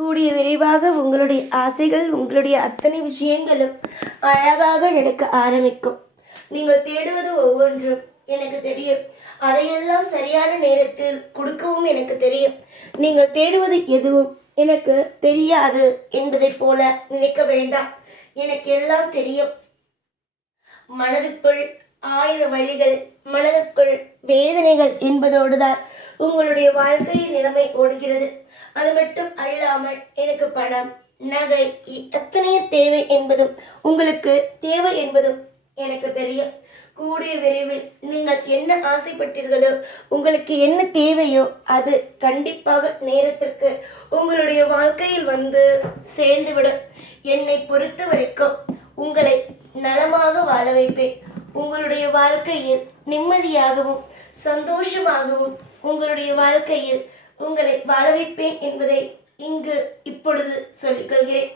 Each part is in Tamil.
கூடிய விரைவாக உங்களுடைய ஆசைகள், உங்களுடைய அத்தனை விஷயங்களும் அழகாக நடக்க ஆரம்பிக்கும். நீங்கள் தேடுவது ஒவ்வொன்றும் எனக்கு தெரியும். அதையெல்லாம் சரியான நேரத்தில் கொடுக்கவும் எனக்கு தெரியும். நீங்கள் தேடுவது எதுவும் எனக்கு தெரியாது என்பதைப் போல நினைக்க வேண்டாம். எனக்கு எல்லாம் தெரியும். மனதுக்குள் 1000 வழிகள், மனதுக்குள் வேதனைகள் என்பதோடுதான் உங்களுடைய வாழ்க்கையின் நிலைமை ஓடுகிறது. அது மட்டும் அல்லாமல் எனக்கு பணம், நகை எத்தனையோ தேவை என்பதும் உங்களுக்கு தேவை என்பதும் எனக்கு தெரியும். கூடிய விரைவில் நீங்கள் என்ன ஆசைப்பட்டீர்களோ, உங்களுக்கு என்ன தேவையோ அது கண்டிப்பாக நேரத்திற்கு உங்களுடைய வாழ்க்கையில் வந்து சேர்ந்துவிடும். என்னை பொறுத்த வரைக்கும் உங்களை நலமாக வாழ வைப்பேன். உங்களுடைய வாழ்க்கையில் நிம்மதியாகவும் சந்தோஷமாகவும் உங்களுடைய வாழ்க்கையில் உங்களை வாழ வைப்பேன் என்பதை இங்கு இப்பொழுது சொல்லிக்கொள்கிறேன்.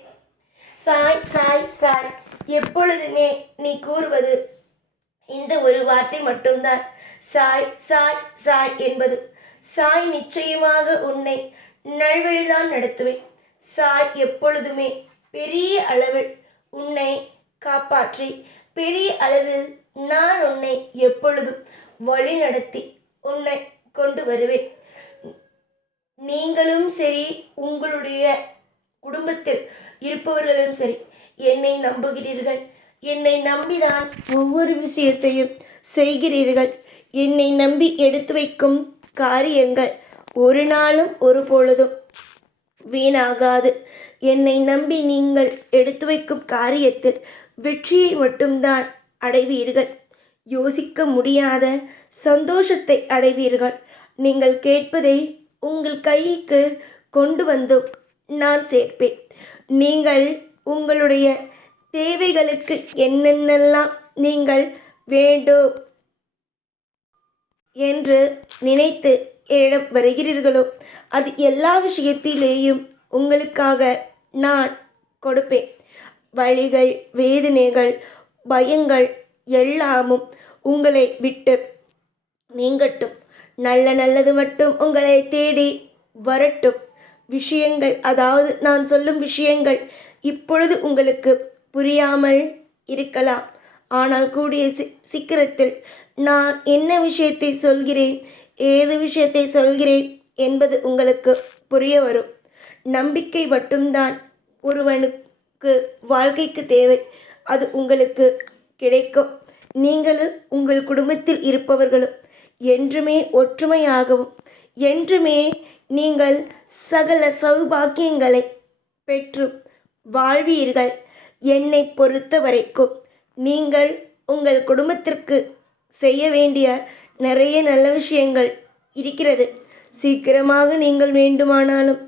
சாய் சாய் சாய். எப்பொழுதுமே நீ கூறுவது இந்த ஒரு வார்த்தை மட்டும்தான். சாய் சாய் சாய் என்பது. சாய் நிச்சயமாக உன்னை நல்வழிதான் நடத்துவேன். சாய் எப்பொழுதுமே பெரிய அளவில் உன்னை காப்பாற்றி, பெரிய அளவில் நான் உன்னை எப்பொழுதும் வழி நடத்தி உன்னை கொண்டு வருவேன். நீங்களும் சரி, உங்களுடைய குடும்பத்தில் இருப்பவர்களும் சரி, என்னை நம்புகிறீர்கள். என்னை நம்பிதான் ஒவ்வொரு விஷயத்தையும் செய்கிறீர்கள். என்னை நம்பி எடுத்து வைக்கும் காரியங்கள் ஒரு நாளும் ஒரு பொழுதும் வீணாகாது. என்னை நம்பி நீங்கள் எடுத்து வைக்கும் காரியத்தில் வெற்றியை மட்டும்தான் அடைவீர்கள். யோசிக்க முடியாத சந்தோஷத்தை அடைவீர்கள். நீங்கள் கேட்பதை உங்கள் கைக்கு கொண்டு வந்து நான் சேர்ப்பேன். நீங்கள் உங்களுடைய தேவைகளுக்கு என்னென்னலாம் நீங்கள் வேண்டும் என்று நினைத்து என்னிடம் வருகிறீர்களோ அது எல்லா விஷயத்திலேயும் உங்களுக்காக நான் கொடுப்பேன். வலிகள், வேதனைகள், பயங்கள் எல்லாமும் உங்களை விட்டு நீங்கட்டும். நல்லது மட்டும் உங்களை தேடி வரட்டும். விஷயங்கள், அதாவது நான் சொல்லும் விஷயங்கள் இப்பொழுது உங்களுக்கு புரியாமல் இருக்கலாம். ஆனால் கூடிய சீக்கிரத்தில் நான் என்ன விஷயத்தை சொல்கிறேன், ஏது விஷயத்தை சொல்கிறேன் என்பது உங்களுக்கு புரிய வரும். நம்பிக்கை மட்டும்தான் ஒருவனுக்கு வாழ்க்கைக்கு தேவை. அது உங்களுக்கு கிடைக்கும். நீங்களும் உங்கள் குடும்பத்தில் இருப்பவர்களும் என்றுமே ஒற்றுமையாகவும், என்றுமே நீங்கள் சகல சௌபாக்கியங்களை பெற்று வாழ்வீர்கள். என்னை பொறுத்த வரைக்கும் நீங்கள் உங்கள் குடும்பத்திற்கு செய்ய வேண்டிய நிறைய நல்ல விஷயங்கள் இருக்கிறது. சீக்கிரமாக நீங்கள் வேண்டுமானாலும்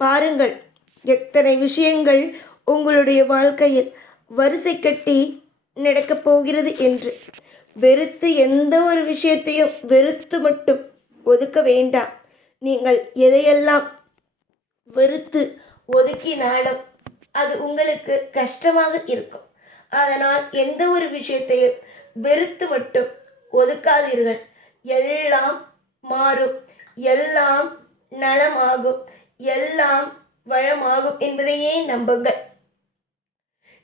பாருங்கள் எத்தனை விஷயங்கள் உங்களுடைய வாழ்க்கையில் வரிசை கட்டி நடக்கப் போகிறது என்று. வெறுத்து எந்த ஒரு விஷயத்தையும் வெறுத்து மட்டும் ஒதுக்க வேண்டாம். நீங்கள் எதையெல்லாம் வெறுத்து ஒதுக்கினாலும் அது உங்களுக்கு கஷ்டமாக இருக்கும். அதனால் எந்த ஒரு விஷயத்தையும் வெறுத்து மட்டும் ஒதுக்காதீர்கள். எல்லாம் மாறும், எல்லாம் நலமாகும், எல்லாம் வளமாகும் என்பதையே நம்புங்கள்.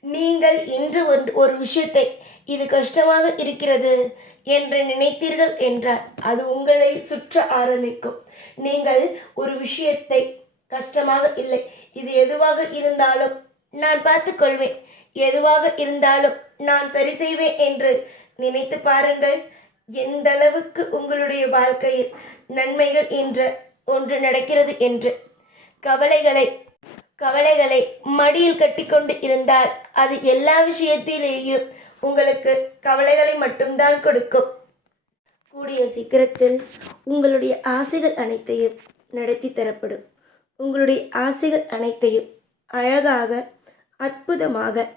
நீங்கள் இன்று ஒரு விஷயத்தை இது கஷ்டமாக இருக்கிறது என்று நினைத்தீர்கள் என்றால் அது உங்களை சுற்ற ஆரம்பிக்கும். நீங்கள் ஒரு விஷயத்தை கஷ்டமாக இல்லை, இது எதுவாக இருந்தாலும் நான் பார்த்துக்கொள்வேன், எதுவாக இருந்தாலும் நான் சரி செய்வேன் என்று நினைத்து பாருங்கள். எந்த அளவுக்கு உங்களுடைய வாழ்க்கையில் நன்மைகள் என்ற ஒன்று நடக்கிறது என்று. கவலைகளை மடியில் கட்டிக்கொண்டு இருந்தால் அது எல்லா விஷயத்திலேயும் உங்களுக்கு கவலைகளை மட்டும்தான் கொடுக்கும். கூடிய சீக்கிரத்தில் உங்களுடைய ஆசைகள் அனைத்தையும் நடத்தி தரப்படும். உங்களுடைய ஆசைகள் அனைத்தையும் அழகாக, அற்புதமாக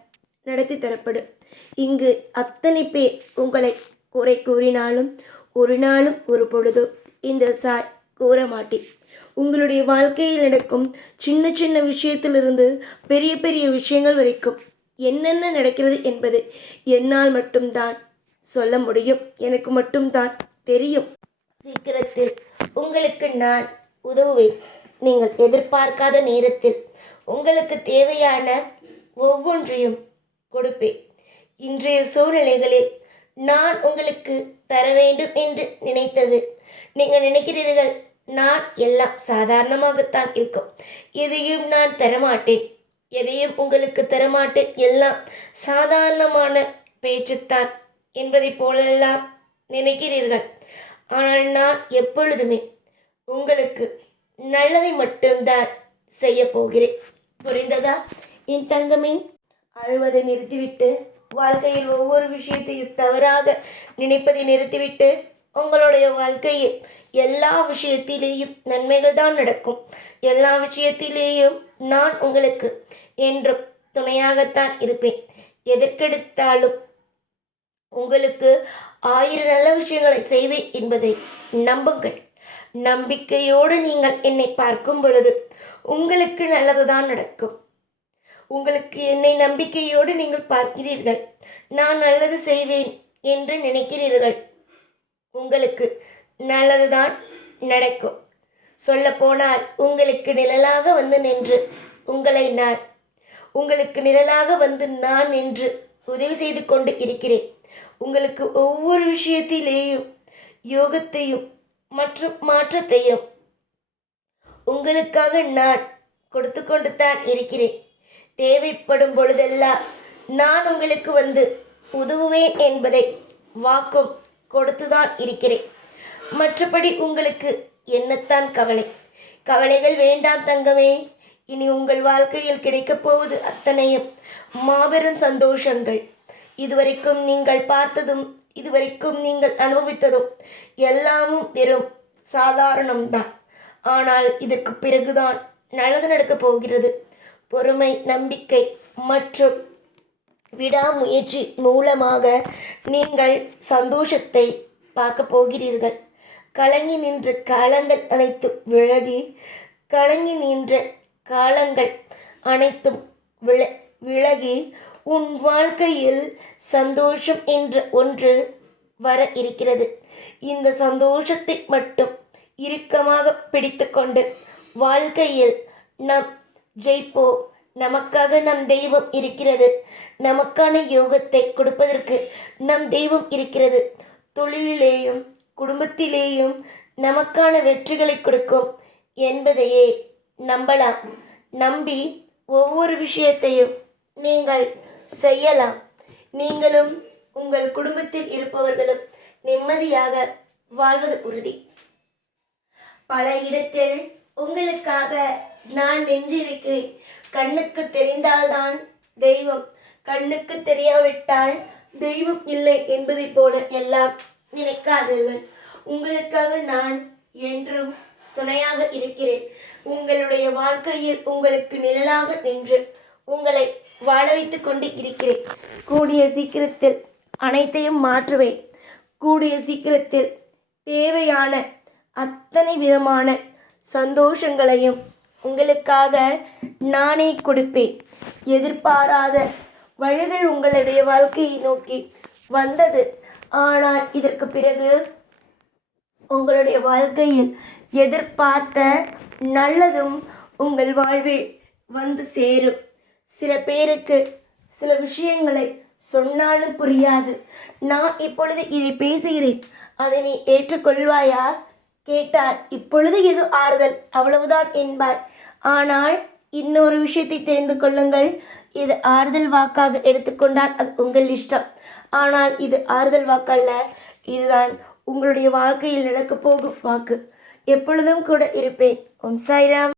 நடத்தி தரப்படும். இங்கு அத்தனை பேர் உங்களை குறை கூறினாலும் ஒரு நாளும் ஒரு பொழுதும் இந்த சாய் கூற மாட்டேன். உங்களுடைய வாழ்க்கையில் நடக்கும் சின்ன சின்ன விஷயத்திலிருந்து பெரிய பெரிய விஷயங்கள் வரைக்கும் என்னென்ன நடக்கிறது என்பது என்னால் மட்டும்தான் சொல்ல முடியும். எனக்கு மட்டும்தான் தெரியும். சீக்கிரத்தில் உங்களுக்கு நான் உதவுவேன். நீங்கள் எதிர்பார்க்காத நேரத்தில் உங்களுக்கு தேவையான ஒவ்வொன்றையும் கொடுப்பேன். இன்றைய சூழ்நிலைகளில் நான் உங்களுக்கு தர வேண்டும் என்று நினைத்தது நீங்கள் நினைக்கிறீர்கள், நான் எல்லாம் சாதாரணமாகத்தான் இருக்கும், எதையும் நான் தரமாட்டேன், எதையும் உங்களுக்கு தரமாட்டேன், எல்லாம் சாதாரணமான பேச்சுத்தான் என்பதை போலெல்லாம் நினைக்கிறீர்கள். ஆனால் நான் எப்பொழுதுமே உங்களுக்கு நல்லதை மட்டும்தான் செய்ய போகிறேன். புரிந்ததா என் தங்கமே? அழுவதை நிறுத்திவிட்டு, வாழ்க்கையில் ஒவ்வொரு விஷயத்தையும் தவறாக நினைப்பதை நிறுத்திவிட்டு, உங்களுடைய வாழ்க்கையில் எல்லா விஷயத்திலேயும் நன்மைகள் தான் நடக்கும். எல்லா விஷயத்திலேயும் நான் உங்களுக்கு என்றும் துணையாகத்தான் இருப்பேன். எதற்கெடுத்தாலும் உங்களுக்கு 1000 நல்ல விஷயங்களை செய்வேன் என்பதை நம்புங்கள். நம்பிக்கையோடு நீங்கள் என்னை பார்க்கும் பொழுது உங்களுக்கு நல்லதுதான் நடக்கும். உங்களுக்கு என்னை நம்பிக்கையோடு நீங்கள் பார்க்கிறீர்கள், நான் நல்லது செய்வேன் என்று நினைக்கிறீர்கள், உங்களுக்கு நல்லதுதான் நடக்கும். சொல்லப்போனால் உங்களுக்கு நிழலாக வந்து நின்று உங்களுக்கு நிழலாக வந்து நான் நின்று உதவி செய்து கொண்டு இருக்கிறேன். உங்களுக்கு ஒவ்வொரு விஷயத்திலேயும் யோகத்தையும் மற்றும் மாற்றத்தையும் உங்களுக்காக நான் கொடுத்து கொண்டு தான் இருக்கிறேன். தேவைப்படும் பொழுதெல்லாம் நான் உங்களுக்கு வந்து உதவுவேன் என்பதை வாக்கும் கொடுத்துதான் இருக்கிறேன். மற்றபடி உங்களுக்கு என்னத்தான் கவலைகள் வேண்டாம் தங்கமே. இனி உங்கள் வாழ்க்கையில் கிடைக்கப் போவது அத்தனையும் மாபெரும் சந்தோஷங்கள். இதுவரைக்கும் நீங்கள் பார்த்ததும் இதுவரைக்கும் நீங்கள் அனுபவித்ததும் எல்லாமும் வெறும் சாதாரணம்தான். ஆனால் இதற்கு பிறகுதான் நல்லது நடக்கப் போகிறது. பொறுமை, நம்பிக்கை மற்றும் விடாமுயற்சி மூலமாக நீங்கள் சந்தோஷத்தை பார்க்க போகிறீர்கள். கலங்கி நின்ற காலங்கள் அனைத்தும் விலகி உன் வாழ்க்கையில் சந்தோஷம் என்ற ஒன்று வர இருக்கிறது. இந்த சந்தோஷத்தை மட்டும் இறுக்கமாக பிடித்து கொண்டு வாழ்க்கையில் நாம் ஜெயிப்போம். நமக்காக நம் தெய்வம் இருக்கிறது. நமக்கான யோகத்தை கொடுப்பதற்கு நம் தெய்வம் இருக்கிறது. தொழிலிலேயும் குடும்பத்திலேயும் நமக்கான வெற்றிகளை கொடுக்கும் என்பதையே நம்பலாம். நம்பி ஒவ்வொரு விஷயத்தையும் நீங்கள் செய்யலாம். நீங்களும் உங்கள் குடும்பத்தில் இருப்பவர்களும் நிம்மதியாக வாழ்வது உறுதி. பல இடத்தில் உங்களுக்காக நான் நின்றிருக்கிறேன். கண்ணுக்கு தெரிந்தால்தான் தெய்வம், கண்ணுக்கு தெரியாவிட்டால் தெய்வம் இல்லை என்பதை போல எல்லாம் நினைக்காதீர்கள். உங்களுக்காக நான் என்றும் துணையாக இருக்கிறேன். உங்களுடைய வாழ்க்கையில் உங்களுக்கு நிழலாக நின்று உங்களை வாழ வைத்து கொண்டு இருக்கிறேன். கூடிய சீக்கிரத்தில் அனைத்தையும் மாற்றுவேன். கூடிய சீக்கிரத்தில் தேவையான அத்தனை விதமான சந்தோஷங்களையும் உங்களுக்காக நானே கொடுப்பேன். எதிர்பாராத வழிகள் உங்களுடைய வாழ்க்கையை நோக்கி வந்தது. ஆனால் இதற்கு பிறகு உங்களுடைய வாழ்க்கையில் எதிர்பார்த்த நல்லதும் உங்கள் வாழ்வில் வந்து சேரும். சில பேருக்கு சில விஷயங்களை சொன்னாலும் புரியாது. நான் இப்பொழுது இதை பேசுகிறேன், அதை நீ ஏற்றுக்கொள்வாயா கேட்டால் இப்பொழுது எது ஆறுதல் அவ்வளவுதான் என்பாய். ஆனால் இன்னொரு விஷயத்தை தெரிந்து கொள்ளுங்கள், இது ஆறுதல் வாக்காக எடுத்துக்கொண்டால் அது உங்கள் இஷ்டம். ஆனால் இது ஆறுதல் வாக்கல்ல, இதுதான் உங்களுடைய வாழ்க்கையில் நடக்கப் போகும் வாக்கு. எப்பொழுதும் கூட இருப்பேன். ஓம் சாய்ராம்.